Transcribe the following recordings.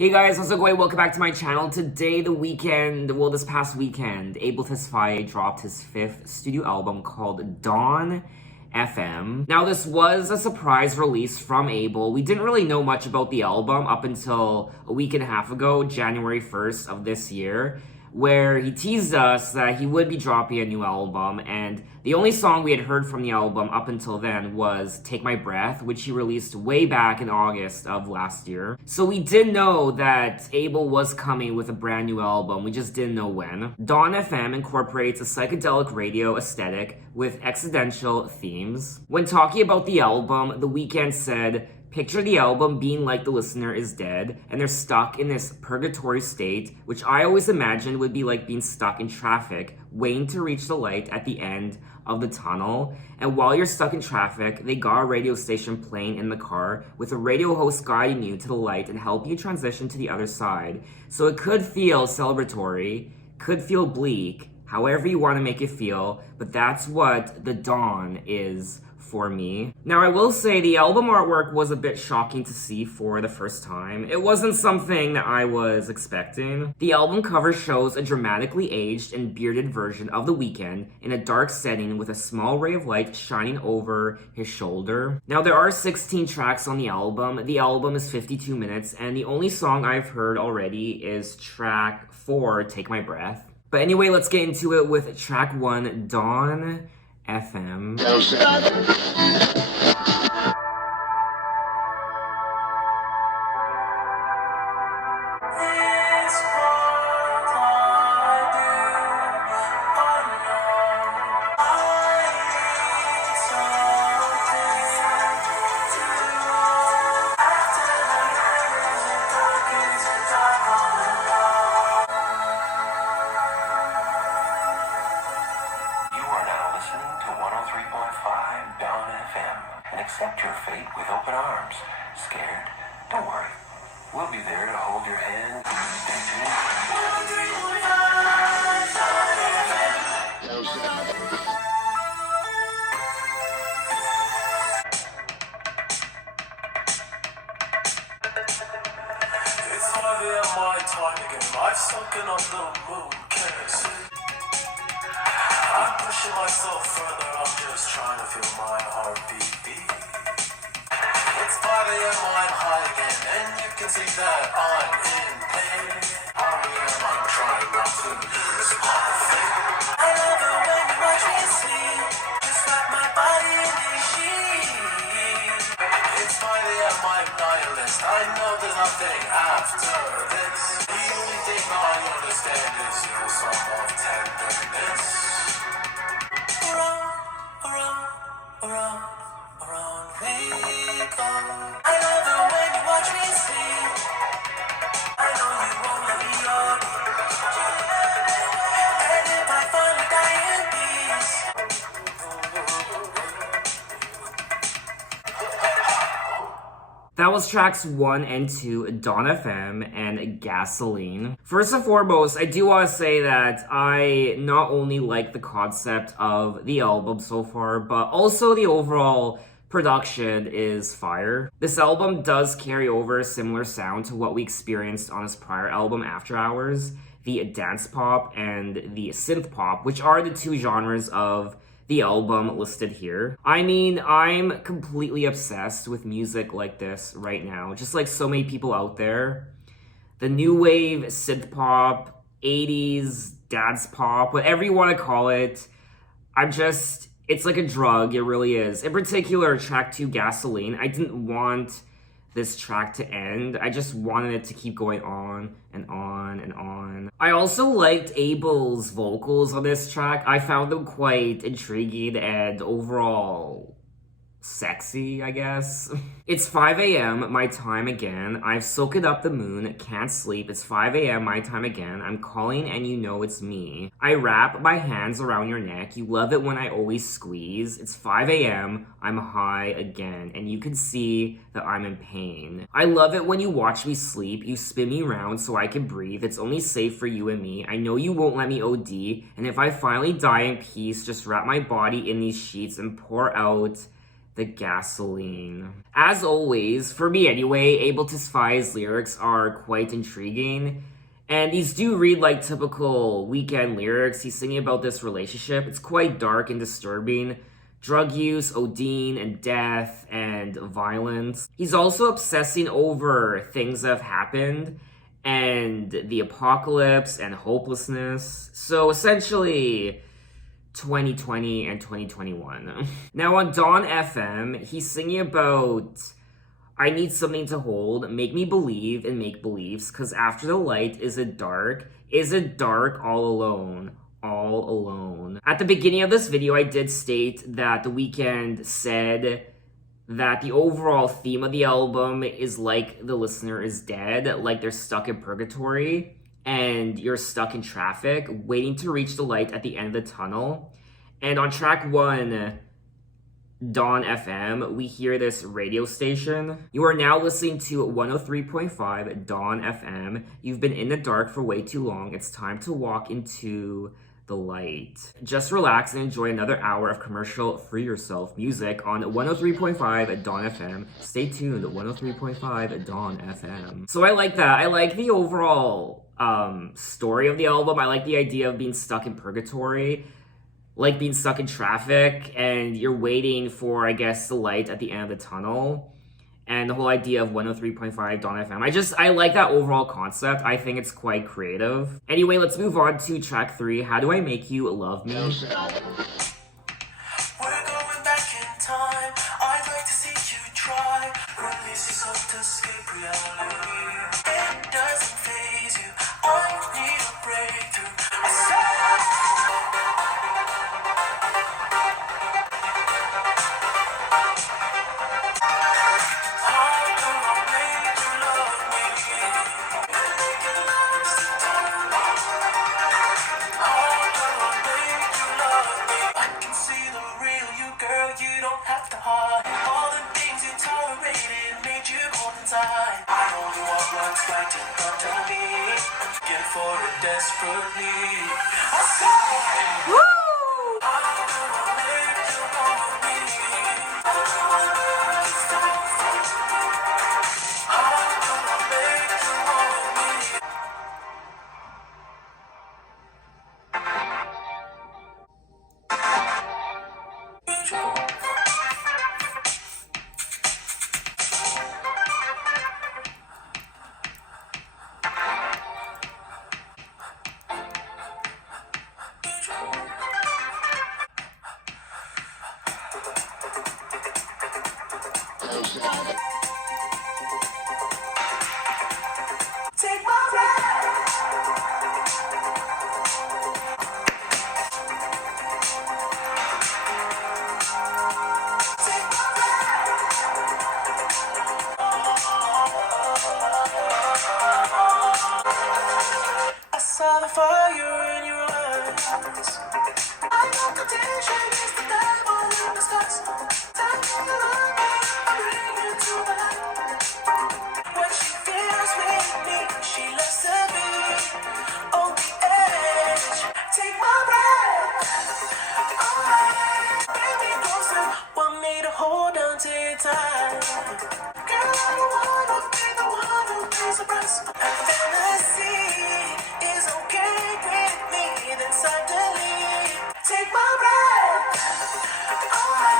Hey guys, how's it going? Welcome back to my channel. Today, this past weekend, Abel Tesfaye dropped his 5th studio album called Dawn FM. Now, this was a surprise release from Abel. We didn't really know much about the album up until a week and a half ago, January 1st of this year, where he teased us that he would be dropping a new album, and the only song we had heard from the album up until then was Take My Breath, which he released way back in August of last year. So we did know that Abel was coming with a brand new album, we just didn't know when. Dawn FM incorporates a psychedelic radio aesthetic with existential themes. When talking about the album, The Weeknd said, "Picture the album being like the listener is dead, and they're stuck in this purgatory state, which I always imagined would be like being stuck in traffic, waiting to reach the light at the end of the tunnel. And while you're stuck in traffic, they got a radio station playing in the car, with a radio host guiding you to the light and helping you transition to the other side. So it could feel celebratory, could feel bleak, however you want to make it feel, but that's what the dawn is for me." Now, I will say the album artwork was a bit shocking to see for the first time. It wasn't something that I was expecting. The album cover shows a dramatically aged and bearded version of The Weeknd in a dark setting with a small ray of light shining over his shoulder. Now, there are 16 tracks on the album. The album is 52 minutes, and the only song I've heard already is track 4, Take My Breath. But anyway, let's get into it with track 1, Dawn FM. Accept your fate with open arms. Scared? Don't worry. We'll be there to hold your hand. Stay tuned. It's 5 a.m. my time again. I've sunken on the moon. Can you see? I'm pushing myself further. I'm just trying to feel my heartbeat beat. It's 5 a.m. I'm high again, and you can see that I'm in pain. I'm trying not to lose my faith. I love it when you watch me sleep, just like my body in the sheet. It's 5 a.m. I'm nihilist. I know there's nothing after this. The only thing I understand is your song of tenderness. Around we go. I love it when you watch me sleep. I know you won't let me on. And if I finally die in peace. That was tracks 1 and 2, Dawn FM and Gasoline. First and foremost, I do want to say that I not only like the concept of the album so far, but also the overall production is fire. This album does carry over a similar sound to what we experienced on his prior album, After Hours, the dance pop and the synth pop, which are the two genres of the album listed here. I mean, I'm completely obsessed with music like this right now, just like so many people out there. The new wave synth pop, 80s dance pop, whatever you want to call it, it's like a drug, it really is. In particular, track 2, Gasoline, I didn't want this track to end. I just wanted it to keep going on and on and on. I also liked Abel's vocals on this track. I found them quite intriguing and overall sexy, I guess. It's 5 a.m. my time again. I've soaked up the moon, can't sleep. It's 5 a.m. my time again. I'm calling and you know it's me. I wrap my hands around your neck. You love it when I always squeeze. It's 5 a.m. I'm high again, and you can see that I'm in pain. I love it when you watch me sleep. You spin me around so I can breathe. It's only safe for you and me. I know you won't let me OD, and if I finally die in peace, just wrap my body in these sheets and pour out the gasoline. As always, for me anyway, Abel Tesfaye's lyrics are quite intriguing. And these do read like typical Weeknd lyrics. He's singing about this relationship. It's quite dark and disturbing. Drug use, ODing, and death, and violence. He's also obsessing over things that have happened, and the apocalypse, and hopelessness. So essentially, 2020 and 2021. Now on Dawn FM, he's singing about I need something to hold, make me believe and make beliefs, cause after the light is it dark all alone, all alone. At the beginning of this video, I did state that The Weeknd said that the overall theme of the album is like the listener is dead, like they're stuck in purgatory, and you're stuck in traffic, waiting to reach the light at the end of the tunnel. And on track 1, Dawn FM, we hear this radio station. You are now listening to 103.5 Dawn FM. You've been in the dark for way too long. It's time to walk into the light. Just relax and enjoy another hour of commercial free yourself music on 103.5 Dawn FM. Stay tuned, 103.5 Dawn FM. So I like that. I like the overall story of the album. I like the idea of being stuck in purgatory, like being stuck in traffic and you're waiting for, I guess, the light at the end of the tunnel, and the whole idea of 103.5 Dawn FM. I like that overall concept. I think it's quite creative. Anyway, let's move on to track 3, How Do I Make You Love Me? We're going back in time. I'd like to see you try. Release yourself to escape reality. It doesn't faze you. I need a breakthrough. For it desperately. Woo! Take my breath. Take my breath. I saw the fire in your eyes. I know contention is the devil in the stars. Tell me you love me, I bring you to the light. When she feels with me, she loves to be on the edge. Take my breath away, bring me closer. Want me to hold on to your time. Girl, I don't wanna be the one who pays the price. A fantasy is okay with me, then suddenly take my breath away.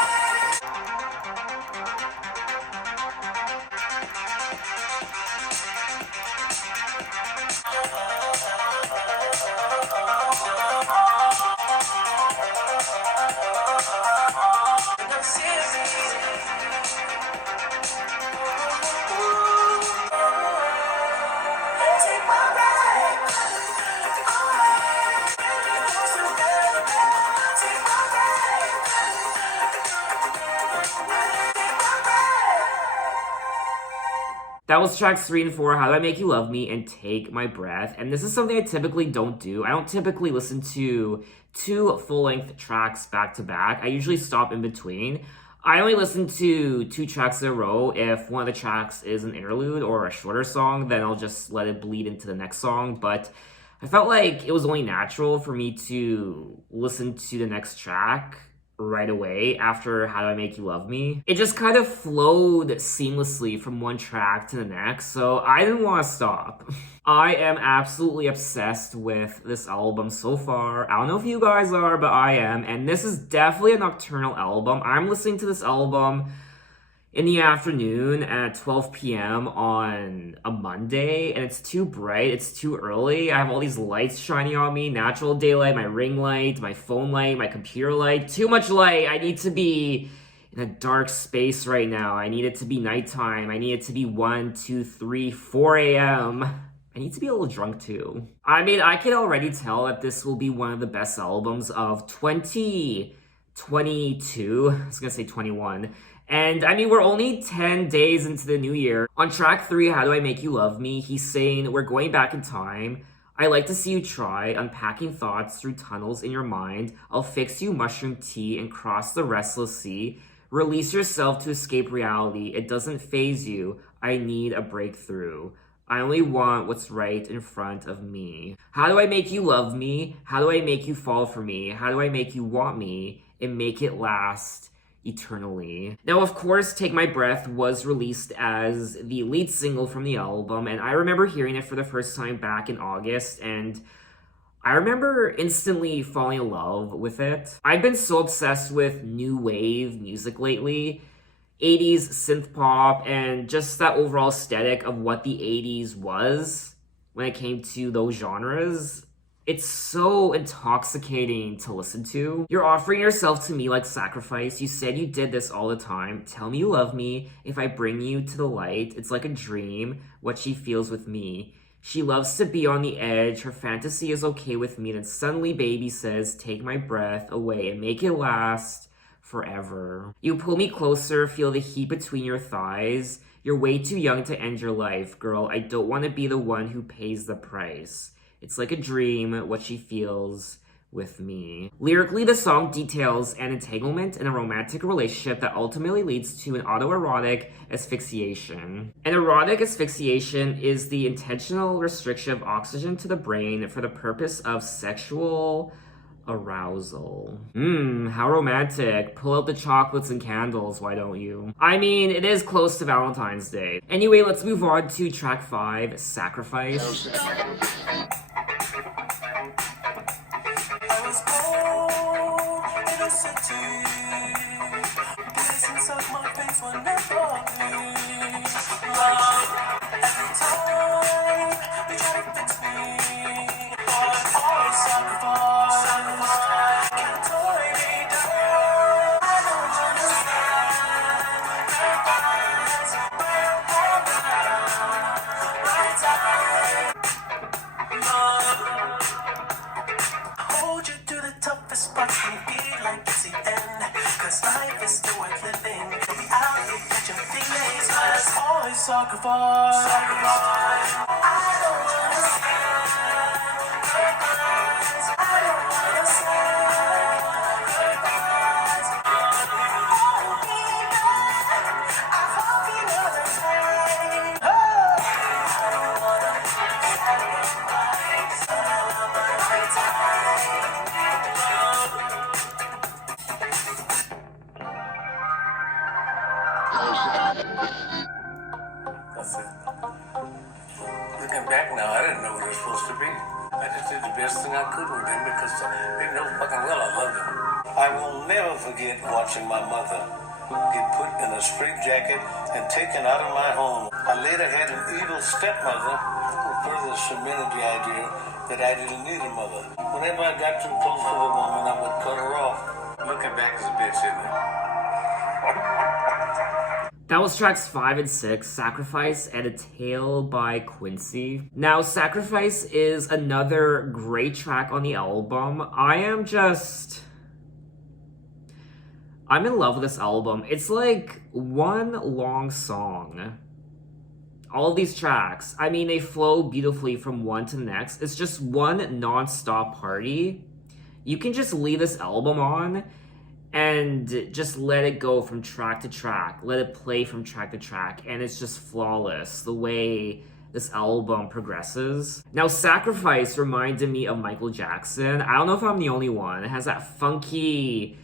That was tracks 3 and 4, How Do I Make You Love Me and Take My Breath. And this is something I typically don't do. I don't typically listen to 2 full-length tracks back to back. I usually stop in between. I only listen to 2 tracks in a row. If one of the tracks is an interlude or a shorter song, then I'll just let it bleed into the next song. But I felt like it was only natural for me to listen to the next track right away after How Do I Make You Love Me. It just kind of flowed seamlessly from one track to the next, so I didn't want to stop. I am absolutely obsessed with this album so far. I don't know if you guys are, but I am, and this is definitely a nocturnal album. I'm listening to this album in the afternoon at 12 p.m. on a Monday, and it's too bright, it's too early. I have all these lights shining on me, natural daylight, my ring light, my phone light, my computer light, too much light. I need to be in a dark space right now. I need it to be nighttime. I need it to be 1, 2, 3, 4 a.m. I need to be a little drunk too. I mean, I can already tell that this will be one of the best albums of 2022. I was gonna say 21. And I mean, we're only 10 days into the new year. On track 3, How Do I Make You Love Me, he's saying, we're going back in time. I like to see you try, unpacking thoughts through tunnels in your mind. I'll fix you mushroom tea and cross the restless sea. Release yourself to escape reality. It doesn't faze you. I need a breakthrough. I only want what's right in front of me. How do I make you love me? How do I make you fall for me? How do I make you want me and make it last eternally? Now, of course, Take My Breath was released as the lead single from the album, and I remember hearing it for the first time back in August, and I remember instantly falling in love with it. I've been so obsessed with new wave music lately, 80s synth pop, and just that overall aesthetic of what the 80s was when it came to those genres. It's so intoxicating to listen to. You're offering yourself to me like sacrifice. You said you did this all the time. Tell me you love me. If I bring you to the light, it's like a dream, what she feels with me. She loves to be on the edge. Her fantasy is okay with me. Then suddenly baby says, take my breath away and make it last forever. You pull me closer, feel the heat between your thighs. You're way too young to end your life, girl. I don't want to be the one who pays the price. It's like a dream, what she feels with me. Lyrically, the song details an entanglement in a romantic relationship that ultimately leads to an autoerotic asphyxiation. An erotic asphyxiation is the intentional restriction of oxygen to the brain for the purpose of sexual arousal. How romantic. Pull out the chocolates and candles, why don't you? I mean, it is close to Valentine's Day. Anyway, let's move on to track 5, Sacrifice. I was born in a city. Blessings of my face were never clean. Love, every time you try to fix me, but always sacrifice. Can't toy me down. I don't understand. Sacrifice, where am I? Right time. Love. Hold you to the toughest parts and feel like it's the end. Cause life is still worth living. You'll be out here catching feelings. Let's always sacrifice. I don't understand. Sacrifice. I don't understand. Sacrifice. Hold me back. I hope you understand. I don't wanna sacrifice. My time. That's it. Looking back now, I didn't know what it was supposed to be. I just did the best thing I could with them because they know fucking well I loved them. I will never forget watching my mother get put in a straitjacket and taken out of my home. I later had an evil stepmother who further cemented the idea that I didn't need a mother. Whenever I got too close to a woman, I would cut her off. Looking back is a bitch, isn't it? That was tracks 5 and 6, Sacrifice and A Tale by Quincy. Now, Sacrifice is another great track on the album. I'm in love with this album. It's like one long song. All of these tracks, I mean, they flow beautifully from one to the next. It's just one non-stop party. You can just leave this album on and just let it go from track to track. Let it play from track to track. And it's just flawless, the way this album progresses. Now, Sacrifice reminded me of Michael Jackson. I don't know if I'm the only one. It has that funky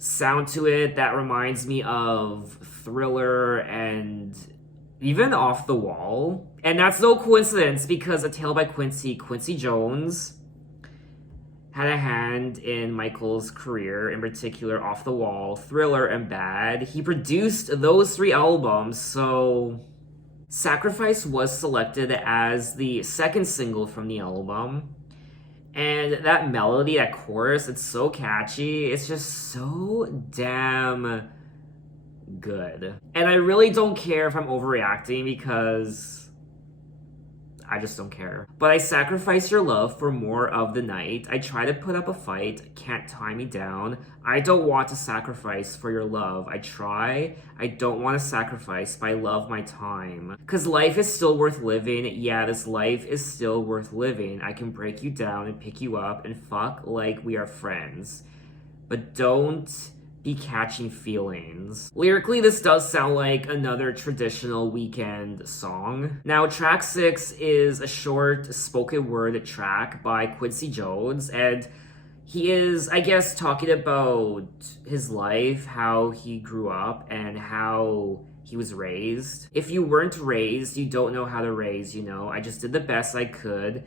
sound to it that reminds me of Thriller and even Off the Wall. And that's no coincidence because A Tale by Quincy, Quincy Jones, had a hand in Michael's career, in particular Off the Wall, Thriller, and Bad. He produced those 3 albums, so Sacrifice was selected as the second single from the album. And that melody, that chorus, it's so catchy. It's just so damn good. And I really don't care if I'm overreacting because I just don't care. But I sacrifice your love for more of the night. I try to put up a fight, can't tie me down. I don't want to sacrifice for your love. I try. I don't want to sacrifice, but I love my time. Cause life is still worth living. Yeah, this life is still worth living. I can break you down and pick you up and fuck like we are friends. But don't be catching feelings. Lyrically, this does sound like another traditional Weeknd song. Now, track 6 is a short spoken word track by Quincy Jones, and he is, I guess, talking about his life, how he grew up, and how he was raised. If you weren't raised, you don't know how to raise, you know? I just did the best I could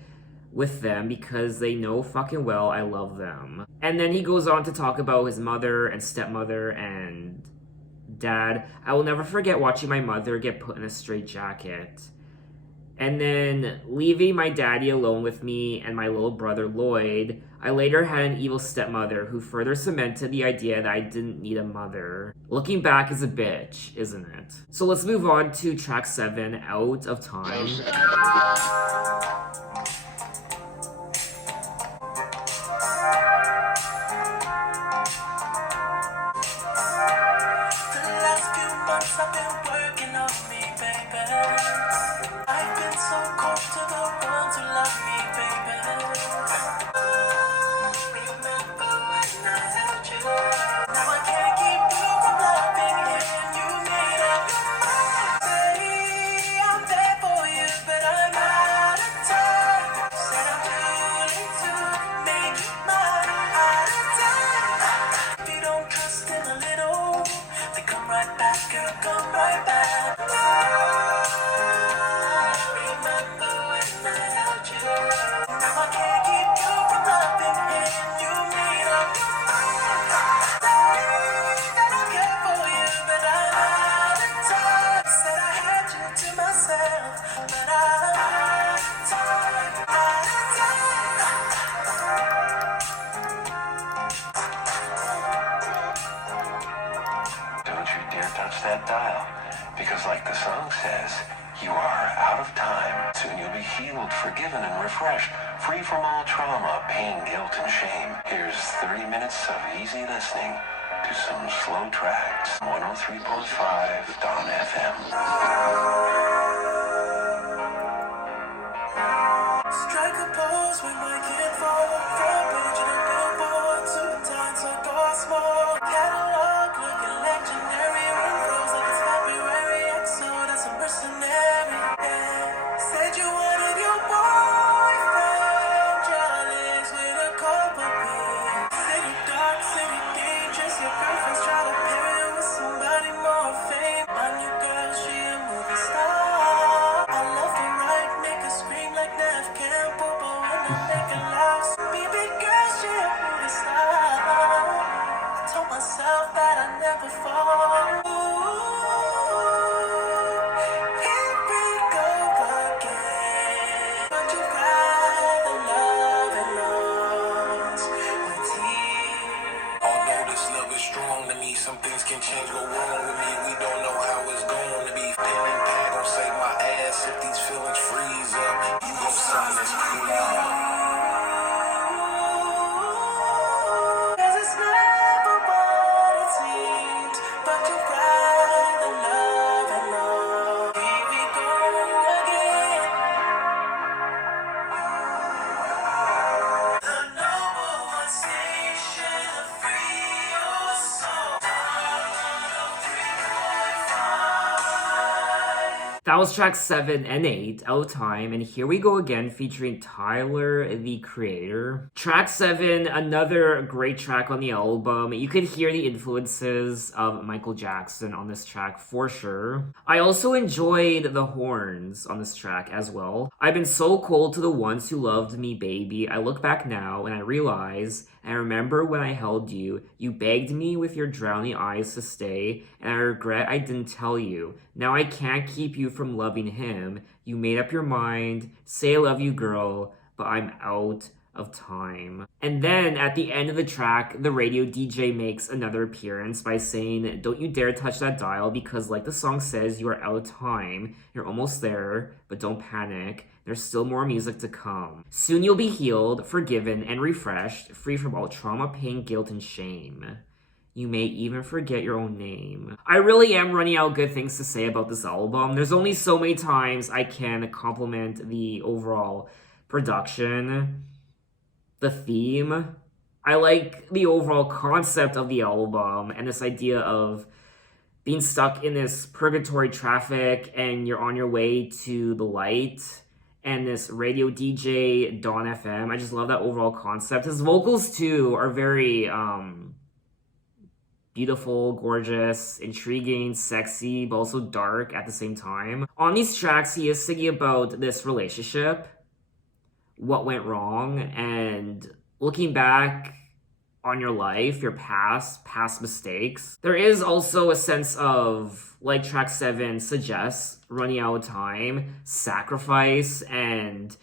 with them because they know fucking well I love them. And then he goes on to talk about his mother and stepmother and dad. I will never forget watching my mother get put in a straitjacket. And then leaving my daddy alone with me and my little brother Lloyd, I later had an evil stepmother who further cemented the idea that I didn't need a mother. Looking back is a bitch, isn't it? So let's move on to track 7, Out of Time. That dial, because like the song says, you are out of time. Soon you'll be healed, forgiven, and refreshed, free from all trauma, pain, guilt, and shame. Here's 30 minutes of easy listening to some slow tracks. 103.5 Dawn FM. Strike a pose when my kid fall from page to billboard, 2 times so go small. Catalog looking legendary. Said you wanted your boyfriend jealous with a couple pills. City dark, city dangerous. Your girlfriend's trying to pair you with somebody more famous. My new girl, she a movie star. I love to write, make her scream like Nev Campbell, but when I make her laugh, baby girl, she a movie star. I told myself that I never fall. Some things can change, go wrong with me. We don't know how it's going to be. Pen and pad gon' save my ass if these feelings freeze up. You gon' sign this creed. That was track 7 and 8, Out of Time, and Here We Go Again featuring Tyler, the Creator. Track 7, another great track on the album. You could hear the influences of Michael Jackson on this track for sure. I also enjoyed the horns on this track as well. I've been so cold to the ones who loved me, baby. I look back now and I realize, and I remember when I held you, you begged me with your drowning eyes to stay, and I regret I didn't tell you. Now I can't keep you from loving him. You made up your mind. Say I love you, girl, but I'm out of time. And then at the end of the track, the radio DJ makes another appearance by saying, don't you dare touch that dial because like the song says, you are out of time. You're almost there, but don't panic. There's still more music to come. Soon you'll be healed, forgiven, and refreshed, free from all trauma, pain, guilt, and shame. You may even forget your own name. I really am running out of good things to say about this album. There's only so many times I can compliment the overall production, the theme. I like the overall concept of the album and this idea of being stuck in this purgatory traffic and you're on your way to the light, and this radio DJ, Dawn FM. I just love that overall concept. His vocals too are very beautiful, gorgeous, intriguing, sexy, but also dark at the same time. On these tracks, he is singing about this relationship, what went wrong, and looking back on your life, your past mistakes. There is also a sense of, like track 7 suggests, running out of time, sacrifice, and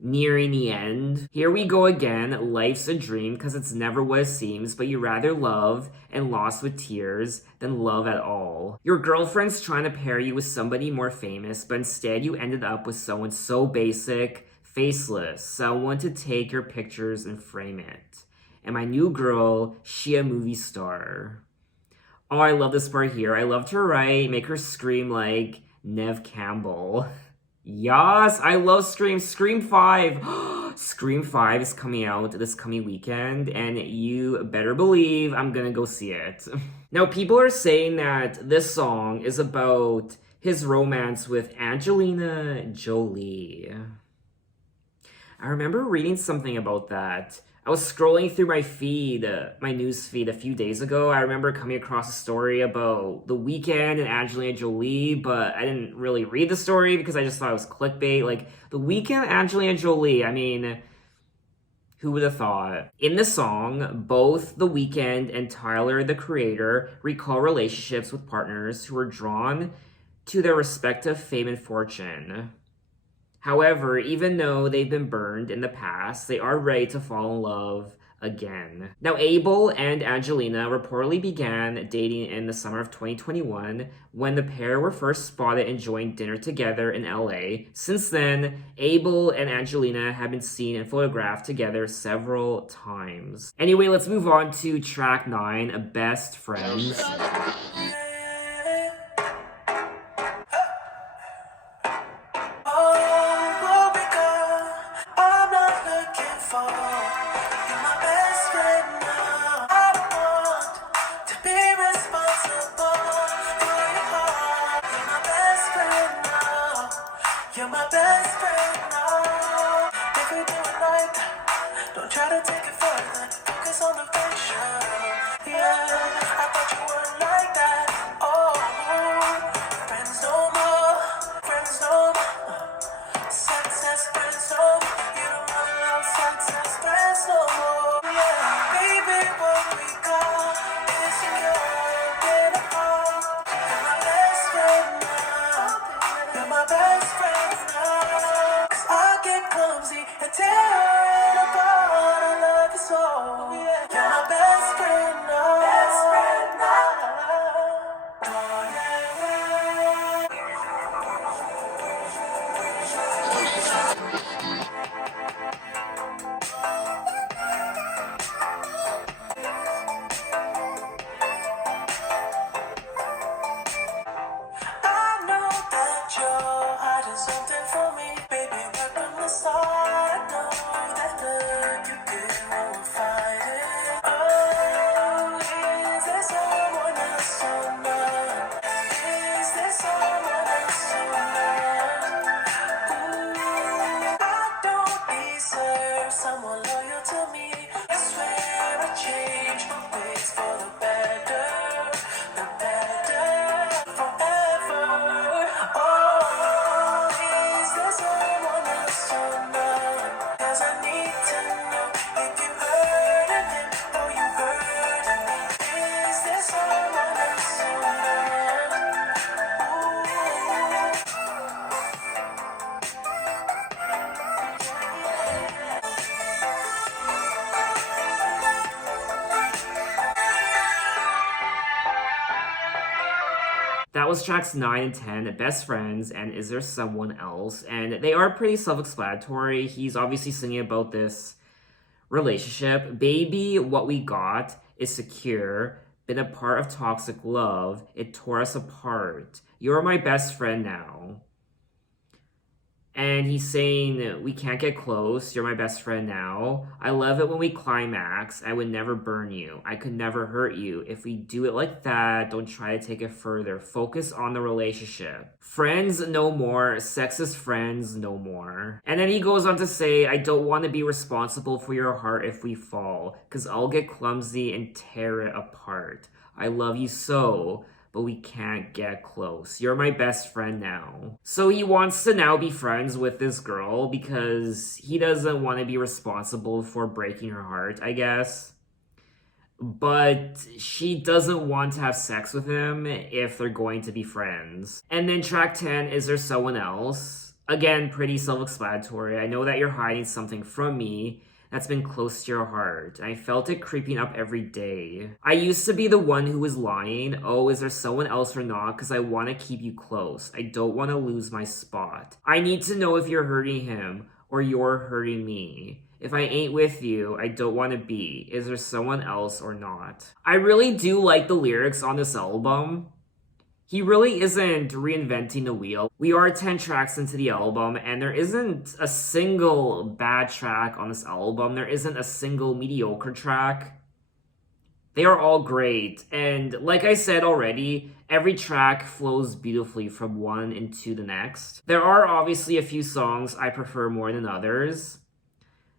nearing the end. Here we go again, life's a dream because it's never what it seems, but you rather love and lost with tears than love at all. Your girlfriend's trying to pair you with somebody more famous, but instead you ended up with someone so basic, faceless, someone to take your pictures and frame it. And my new girl, she a movie star. Oh, I love this part here. I loved her right, make her scream like Nev Campbell. Yes, I love Scream. Scream 5. Scream 5 is coming out this coming weekend, and you better believe I'm gonna go see it. Now, people are saying that this song is about his romance with Angelina Jolie. I remember reading something about that. I was scrolling through my feed, my news feed a few days ago. I remember coming across a story about The Weeknd and Angelina Jolie, but I didn't really read the story because I just thought it was clickbait. Like, The Weeknd, Angelina Jolie, I mean, who would have thought? In the song, both The Weeknd and Tyler, the Creator, recall relationships with partners who were drawn to their respective fame and fortune. However, even though they've been burned in the past, they are ready to fall in love again. Now, Abel and Angelina reportedly began dating in the summer of 2021 when the pair were first spotted enjoying dinner together in LA. Since then, Abel and Angelina have been seen and photographed together several times. Anyway, let's move on to track 9, Best Friends. was tracks 9 and 10, Best Friends, and Is There Someone Else? And they are pretty self-explanatory. He's obviously singing about this relationship. Baby, what we got is secure. Been a part of toxic love. It tore us apart. You're my best friend now. And he's saying, we can't get close. You're my best friend now. I love it when we climax. I would never burn you. I could never hurt you. If we do it like that, don't try to take it further. Focus on the relationship. Friends no more. Sex is friends no more. And then he goes on to say, I don't want to be responsible for your heart if we fall, because I'll get clumsy and tear it apart. I love you so, but we can't get close. You're my best friend now. So he wants to now be friends with this girl because he doesn't want to be responsible for breaking her heart, I guess. But she doesn't want to have sex with him if they're going to be friends. And then track 10, Is There Someone Else? Again, pretty self-explanatory. I know that you're hiding something from me that's been close to your heart. I felt it creeping up every day. I used to be the one who was lying. Oh, is there someone else or not? Because I want to keep you close. I don't want to lose my spot. I need to know if you're hurting him or you're hurting me. If I ain't with you, I don't want to be. Is there someone else or not? I really do like the lyrics on this album. He really isn't reinventing the wheel. We are 10 tracks into the album, and there isn't a single bad track on this album. There isn't a single mediocre track. They are all great, and like I said already, every track flows beautifully from one into the next. There are obviously a few songs I prefer more than others,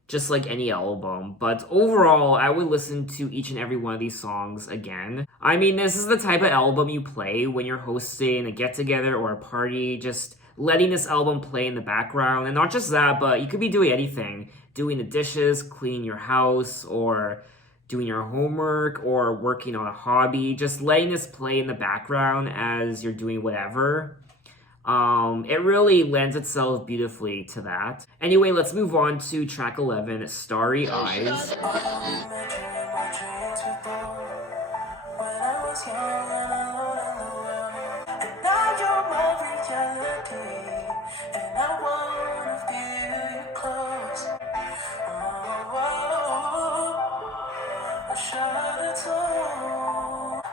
just like any album, but overall, I would listen to each and every one of these songs again. I mean, this is the type of album you play when you're hosting a get-together or a party, just letting this album play in the background. And not just that, but you could be doing anything. Doing the dishes, cleaning your house, or doing your homework, or working on a hobby. Just letting this play in the background as you're doing whatever. It really lends itself beautifully to that. Anyway, let's move on to track 11, Starry Eyes.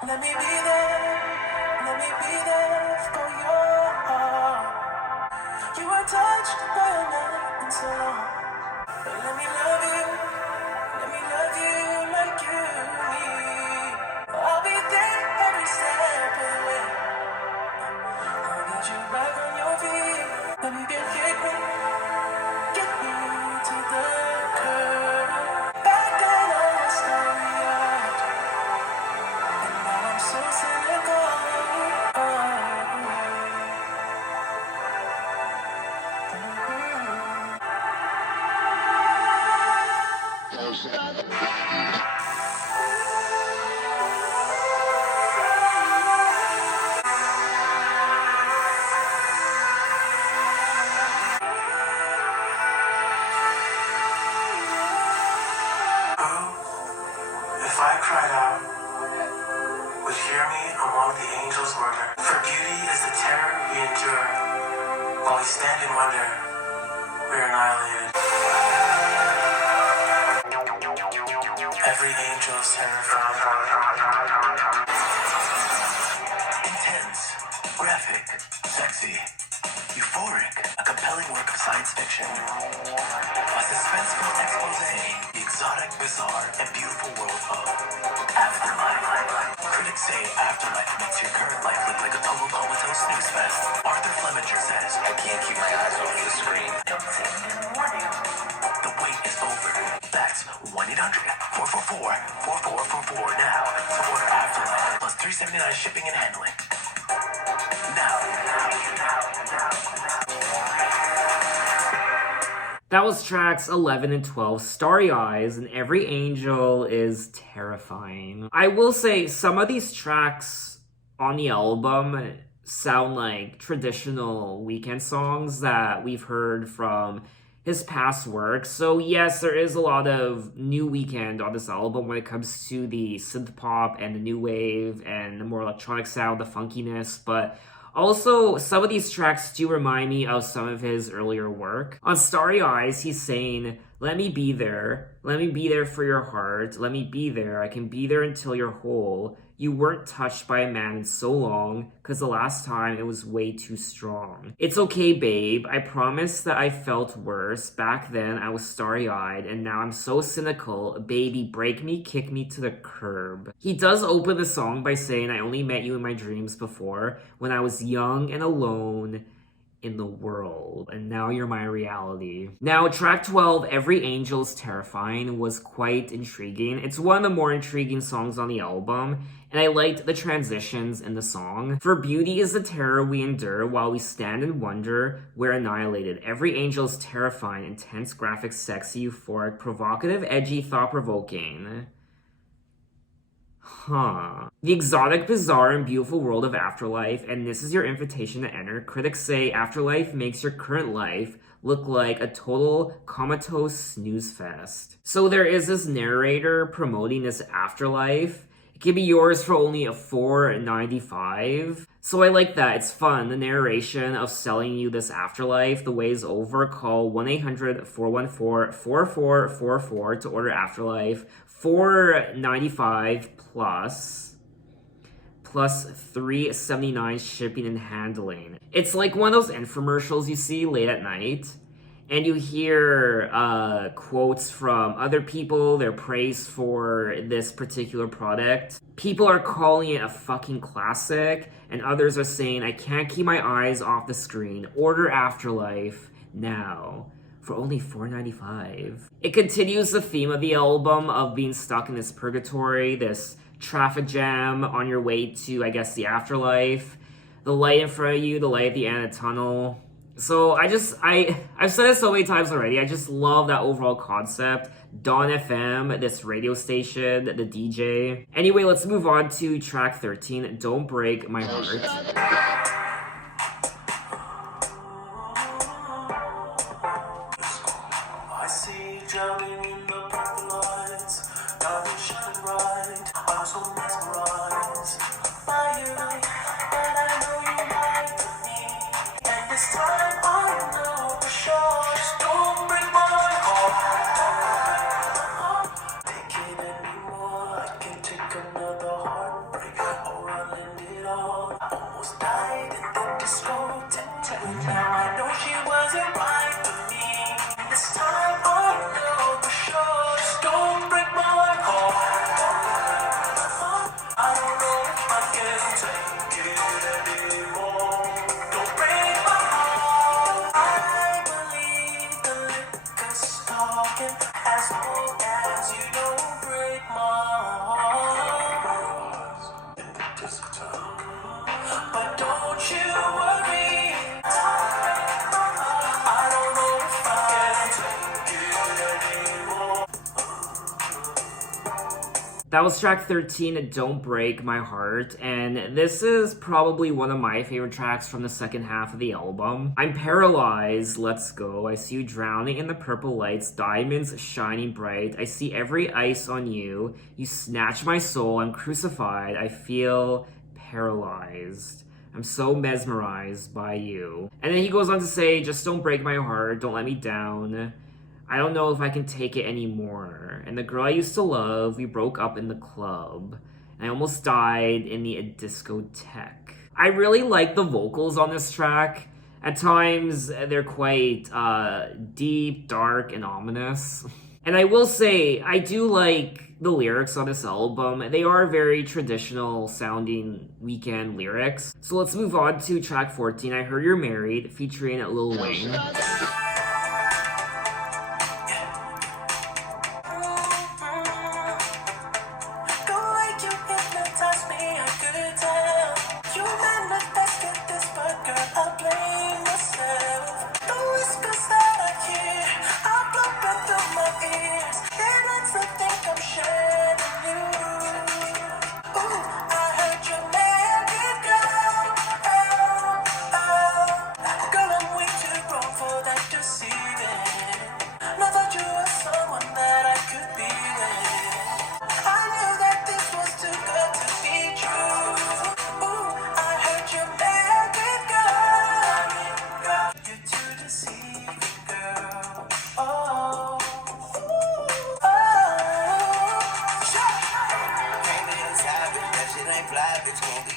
Let me be there for your heart. You were touched by a night so long. Let me love you like you need. I'll be there every step of the way. I'll get you back on your feet. Let me get me to the curb. Back then I was starry-eyed, and now I'm so cynical. If I cried out, would hear me among the angels' murder. For beauty is the terror we endure. While we stand in wonder, we are annihilated. Every angel is terrified. Intense, graphic, sexy, euphoric, a compelling work of science fiction. A suspenseful expose, the exotic, bizarre, and beautiful world of Afterlife. Critics say Afterlife makes your current life look like a total comatose snooze fest. Arthur Flemminger says, I can't keep my eyes off the screen. Don't sit in the morning. The wait is over. That's 1-800-444-4444 now. Support Afterlife plus $3.79 shipping and handling. Now. That was tracks 11 and 12, Starry Eyes, and Every Angel is terrifying. I will say some of these tracks on the album sound like traditional Weeknd songs that we've heard from his past work. So yes, there is a lot of new Weeknd on this album when it comes to the synth pop and the new wave and the more electronic sound, the funkiness, but Also, some of these tracks do remind me of some of his earlier work. On Starry Eyes, he's saying, let me be there. Let me be there for your heart. Let me be there. I can be there until you're whole. You weren't touched by a man in so long, cause the last time it was way too strong. It's okay, babe. I promise that I felt worse. Back then, I was starry-eyed, and now I'm so cynical. Baby, break me, kick me to the curb. He does open the song by saying, I only met you in my dreams before, when I was young and alone in the world, and now you're my reality. Now, track 12, Every Angel's Terrifying, was quite intriguing. It's one of the more intriguing songs on the album, and I liked the transitions in the song. For beauty is the terror we endure while we stand and wonder we're annihilated. Every angel's terrifying, intense, graphic, sexy, euphoric, provocative, edgy, thought-provoking. Huh. The exotic, bizarre, and beautiful world of Afterlife, and this is your invitation to enter. Critics say Afterlife makes your current life look like a total comatose snooze fest. So there is this narrator promoting this Afterlife. It can be yours for only a $4.95. So I like that. It's fun. The narration of selling you this Afterlife. The way is over. Call 1-800-414-4444 to order Afterlife. $4.95 plus $3.79 shipping and handling. It's like one of those infomercials you see late at night, and you hear quotes from other people, their praise for this particular product. People are calling it a fucking classic, and others are saying, I can't keep my eyes off the screen. Order Afterlife now for only $4.95. It continues the theme of the album of being stuck in this purgatory, this traffic jam on your way to, I guess, the afterlife. The light in front of you, the light at the end of the tunnel. So I've said it so many times already. I just love that overall concept. Dawn FM, this radio station, the DJ. Anyway, let's move on to track 13, Don't Break My Heart. I see you drowning in the purple lights. Diamonds shining bright. I'm so mesmerized by you, but I know you like me. And this time I know for sure. Just don't break my heart. Take it anymore. I can take another heartbreak, or I'll end it all. I almost died in the discotheque. Now I know she wasn't right for me. This time I know for sure. Just don't break my heart. I don't know if I can take it anymore. Don't break my heart. I believe the liquor's talking, as long as you don't break my heart. In the discotheque. But don't you worry. I don't know if I can take it anymore. That was track 13, Don't Break My Heart, and this is probably one of my favorite tracks from the second half of the album. I'm paralyzed, let's go. I see you drowning in the purple lights, diamonds shining bright. I see every ice on you. You snatch my soul, I'm crucified. I feel paralyzed. I'm so mesmerized by you. And then he goes on to say, just don't break my heart, don't let me down. I don't know if I can take it anymore. And the girl I used to love, we broke up in the club. And I almost died in the discotheque. I really like the vocals on this track. At times, they're quite deep, dark, and ominous. And I will say, I do like the lyrics on this album. They are very traditional sounding Weeknd lyrics. So let's move on to track 14, I Heard You're Married, featuring Lil Wayne.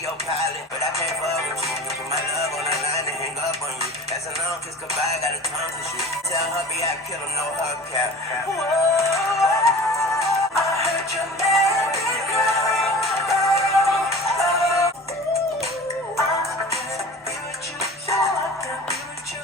your pilot, but I can't fuck with you. Put my love on the line and hang up on you. That's a long kiss goodbye, got a tongue to shoot. Tell hubby I kill him, no hubcap. Whoa, I heard you married, girl. I can't be with you, yeah, I can't be with you.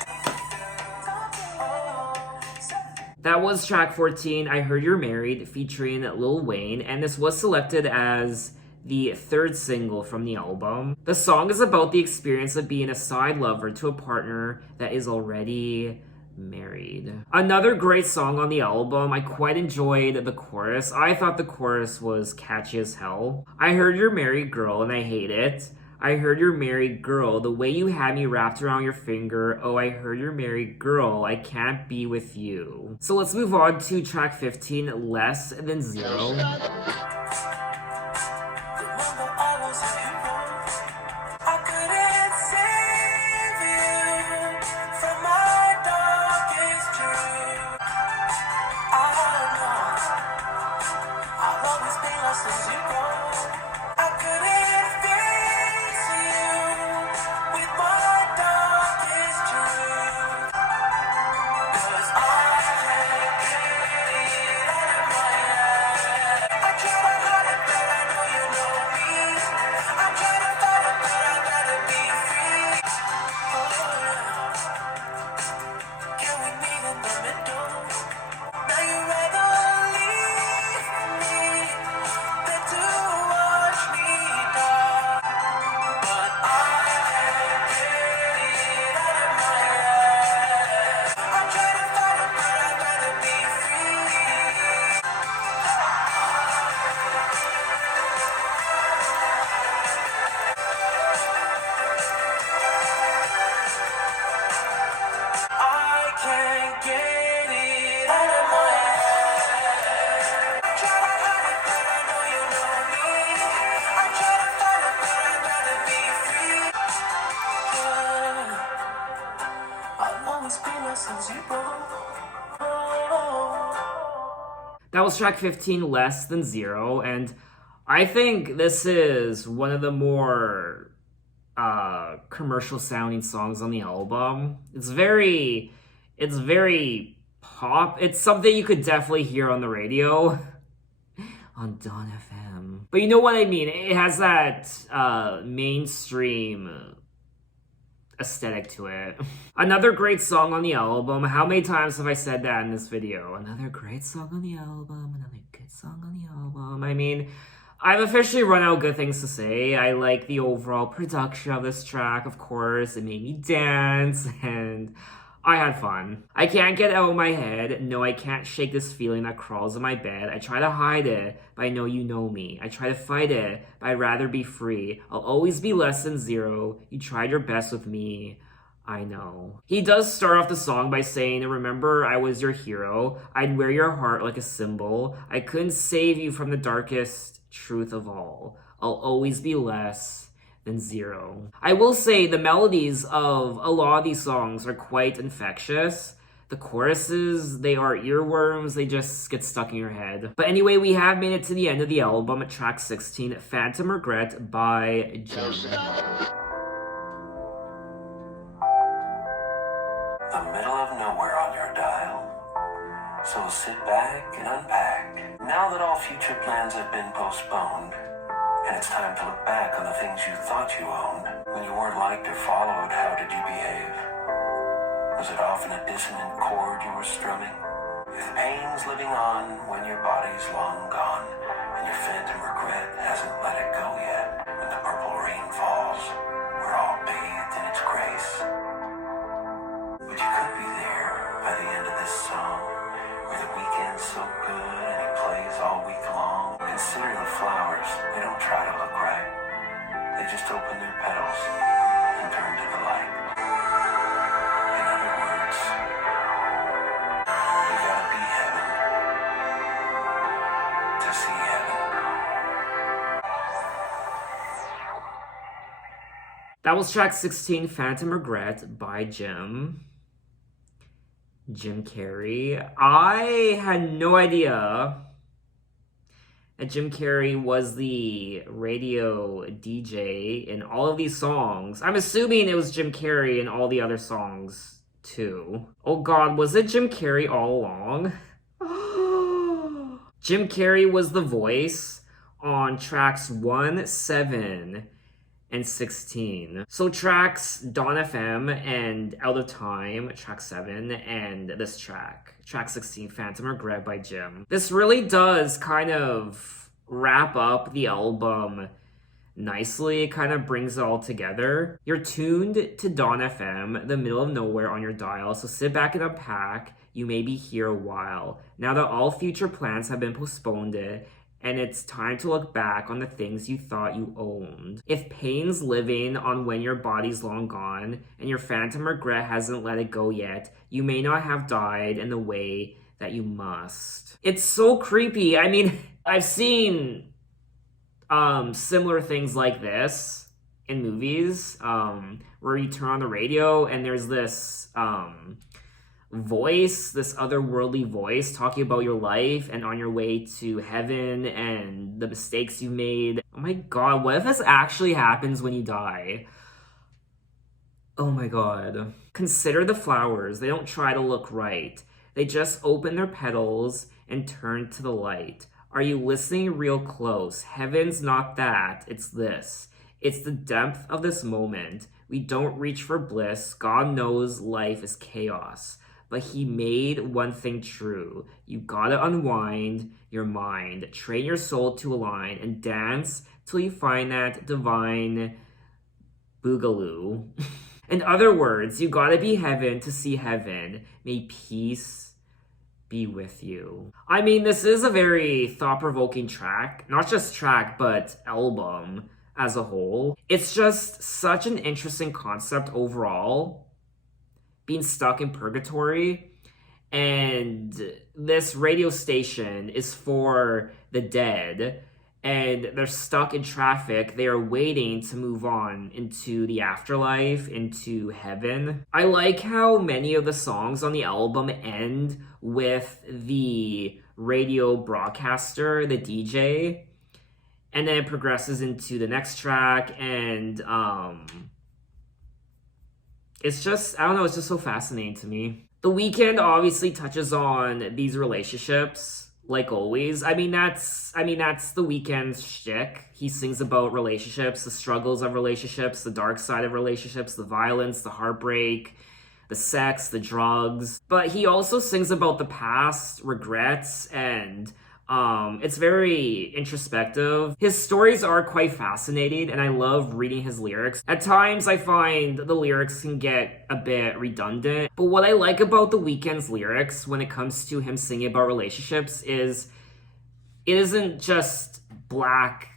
That was track 14, I Heard You're Married, featuring Lil Wayne, and this was selected as the third single from the album. The song is about the experience of being a side lover to a partner that is already married. Another great song on the album. I quite enjoyed the chorus. I thought the chorus was catchy as hell. I heard you're married, girl, and I hate it. I heard you're married, girl. The way you had me wrapped around your finger. Oh, I heard you're married, girl. I can't be with you. So let's move on to track 15, Less Than Zero. That was track 15, Less Than Zero, and I think this is one of the more commercial sounding songs on the album. It's very pop. It's something you could definitely hear on the radio on Dawn FM. But you know what I mean? It has that mainstream aesthetic to it. Another great song on the album. How many times have I said that in this video? Another great song on the album. Another good song on the album. I mean, I've officially run out of good things to say. I like the overall production of this track, of course. It made me dance, and I had fun. I can't get it out of my head. No, I can't shake this feeling that crawls in my bed. I try to hide it, but I know you know me. I try to fight it, but I'd rather be free. I'll always be less than zero. You tried your best with me. I know. He does start off the song by saying, remember I was your hero. I'd wear your heart like a symbol. I couldn't save you from the darkest truth of all. I'll always be less than zero. I will say the melodies of a lot of these songs are quite infectious. The choruses, they are earworms, they just get stuck in your head. But anyway, we have made it to the end of the album at track 16, Phantom Regret by Jim. The middle of nowhere on your dial. So sit back and unpack. Now that all future plans have been postponed, and it's time to look back on the things you thought you owned. When you weren't liked or followed, how did you behave? Was it often a dissonant chord you were strumming? If pain's living on when your body's long gone, and your phantom regret hasn't let it go yet, when the purple rain falls, we're all bathed in its grace. But you could be there by the end of this song, where the weekend's so good and he plays all week long. Consider the flowers. They don't try to look right. They just open their petals and turn to the light. In other words, you gotta be heaven to see heaven. That was track 16, Phantom Regret by Jim Carrey. I had no idea that Jim Carrey was the radio DJ in all of these songs. I'm assuming it was Jim Carrey in all the other songs too. Oh god, was it Jim Carrey all along? Jim Carrey was the voice on tracks 1, 7, and 16. So tracks Dawn FM and Out of Time, track 7, and this track, track 16, Phantom Regret by Jim. This really does kind of wrap up the album nicely. It kind of brings it all together. You're tuned to Dawn FM, the middle of nowhere on your dial, so sit back and unpack. You may be here a while. Now that all future plans have been postponed, and it's time to look back on the things you thought you owned. If pain's living on when your body's long gone, and your phantom regret hasn't let it go yet, you may not have died in the way that you must. It's so creepy. I mean, I've seen similar things like this in movies, where you turn on the radio and there's this voice, this otherworldly voice talking about your life and on your way to heaven and the mistakes you made. Oh my god, what if this actually happens when you die? Oh my god. Consider the flowers. They don't try to look right. They just open their petals and turn to the light. Are you listening real close? Heaven's not that, it's this. It's the depth of this moment. We don't reach for bliss. God knows life is chaos. But he made one thing true. You gotta unwind your mind, train your soul to align, and dance till you find that divine boogaloo. In other words, you gotta be heaven to see heaven. May peace be with you. I mean, this is a very thought-provoking track. Not just track, but album as a whole. It's just such an interesting concept overall. Being stuck in purgatory, and this radio station is for the dead, and they're stuck in traffic. They are waiting to move on into the afterlife, into heaven. I like how many of the songs on the album end with the radio broadcaster, the DJ, and then it progresses into the next track, and it's just, I don't know, it's just so fascinating to me. The Weeknd obviously touches on these relationships, like always. I mean, that's the Weeknd's shtick. He sings about relationships, the struggles of relationships, the dark side of relationships, the violence, the heartbreak, the sex, the drugs. But he also sings about the past, regrets, and it's very introspective. His stories are quite fascinating, and I love reading his lyrics. At times, I find the lyrics can get a bit redundant, but what I like about The Weeknd's lyrics when it comes to him singing about relationships is it isn't just black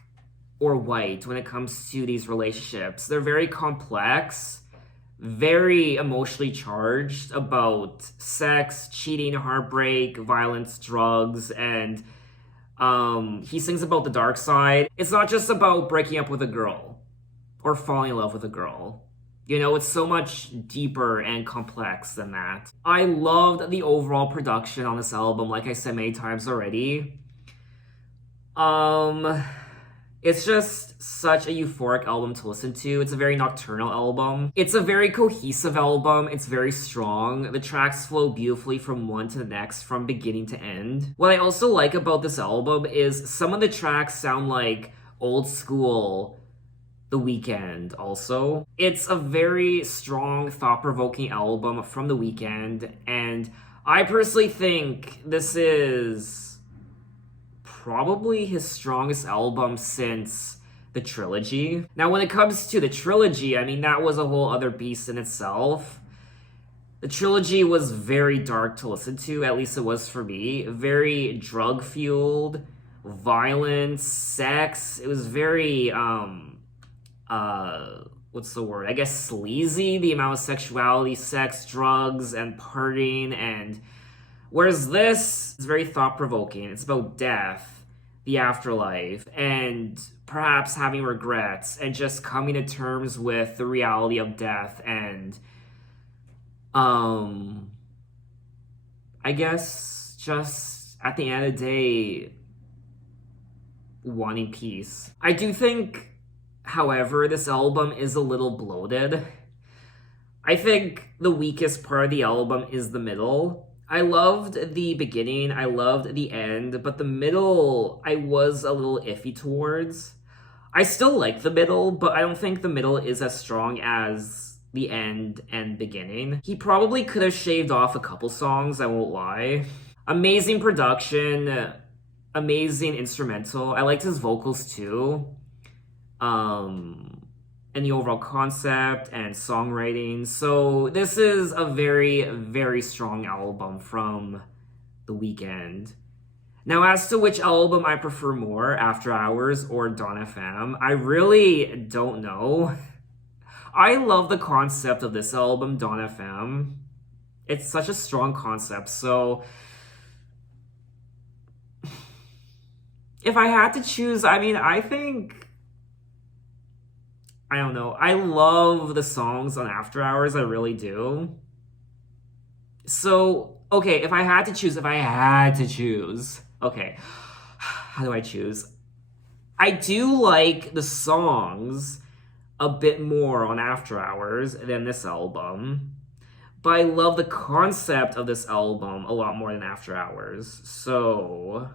or white when it comes to these relationships. They're very complex, very emotionally charged about sex, cheating, heartbreak, violence, drugs, and he sings about the dark side. It's not just about breaking up with a girl or falling in love with a girl. You know, it's so much deeper and complex than that. I loved the overall production on this album, like I said many times already. It's just such a euphoric album to listen to. It's a very nocturnal album. It's a very cohesive album. It's very strong. The tracks flow beautifully from one to the next, from beginning to end. What I also like about this album is some of the tracks sound like old school The Weeknd also. It's a very strong, thought-provoking album from The Weeknd, and I personally think this is probably his strongest album since the trilogy. Now, when it comes to the trilogy, I mean, that was a whole other beast in itself. The trilogy was very dark to listen to, at least it was for me. Very drug-fueled, violence, sex. It was very, what's the word? I guess sleazy, the amount of sexuality, sex, drugs, and partying, and whereas this is very thought-provoking. It's about death, the afterlife, and perhaps having regrets, and just coming to terms with the reality of death, and I guess just at the end of the day, wanting peace. I do think, however, this album is a little bloated. I think the weakest part of the album is the middle. I loved the beginning, I loved the end, but the middle I was a little iffy towards. I still like the middle, but I don't think the middle is as strong as the end and beginning. He probably could have shaved off a couple songs, I won't lie. Amazing production, amazing instrumental. I liked his vocals too. And the overall concept and songwriting. So this is a very, very strong album from The Weeknd. Now, as to which album I prefer more, After Hours or Dawn FM, I really don't know. I love the concept of this album, Dawn FM. It's such a strong concept, so if I had to choose, I mean, I think, I don't know. I love the songs on After Hours, I really do. So, okay, if I had to choose, okay, how do I choose? I do like the songs a bit more on After Hours than this album, but I love the concept of this album a lot more than After Hours. So,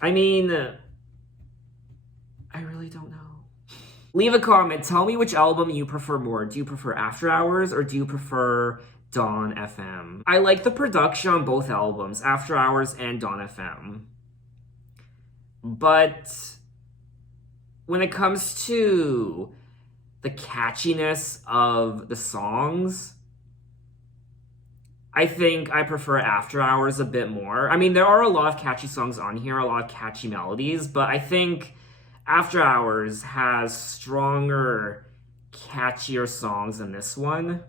I mean, I really don't know. Leave a comment. Tell me which album you prefer more. Do you prefer After Hours or do you prefer Dawn FM? I like the production on both albums, After Hours and Dawn FM. But when it comes to the catchiness of the songs, I think I prefer After Hours a bit more. I mean, there are a lot of catchy songs on here, a lot of catchy melodies, but I think After Hours has stronger, catchier songs than this one.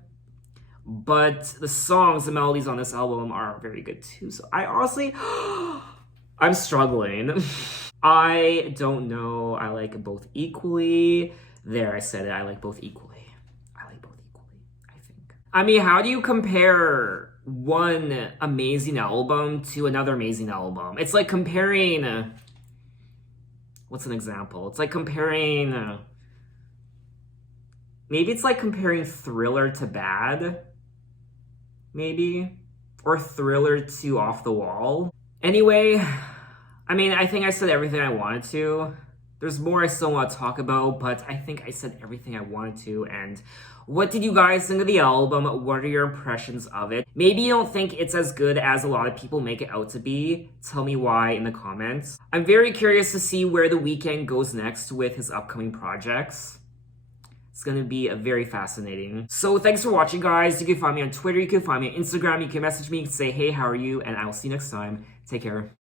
But the songs, the melodies on this album are very good too. So I honestly, I'm struggling. I don't know. I like both equally. There, I said it. I like both equally. I like both equally, I think. I mean, how do you compare one amazing album to another amazing album? It's like comparing... what's an example? It's like comparing... maybe it's like comparing Thriller to Bad. Maybe. Or Thriller to Off the Wall. Anyway, I mean, I think I said everything I wanted to. There's more I still want to talk about, but I think I said everything I wanted to. And what did you guys think of the album? What are your impressions of it? Maybe you don't think it's as good as a lot of people make it out to be. Tell me why in the comments. I'm very curious to see where The Weeknd goes next with his upcoming projects. It's gonna be very fascinating. So thanks for watching, guys. You can find me on Twitter, you can find me on Instagram, you can message me, you can say, hey, how are you? And I will see you next time. Take care.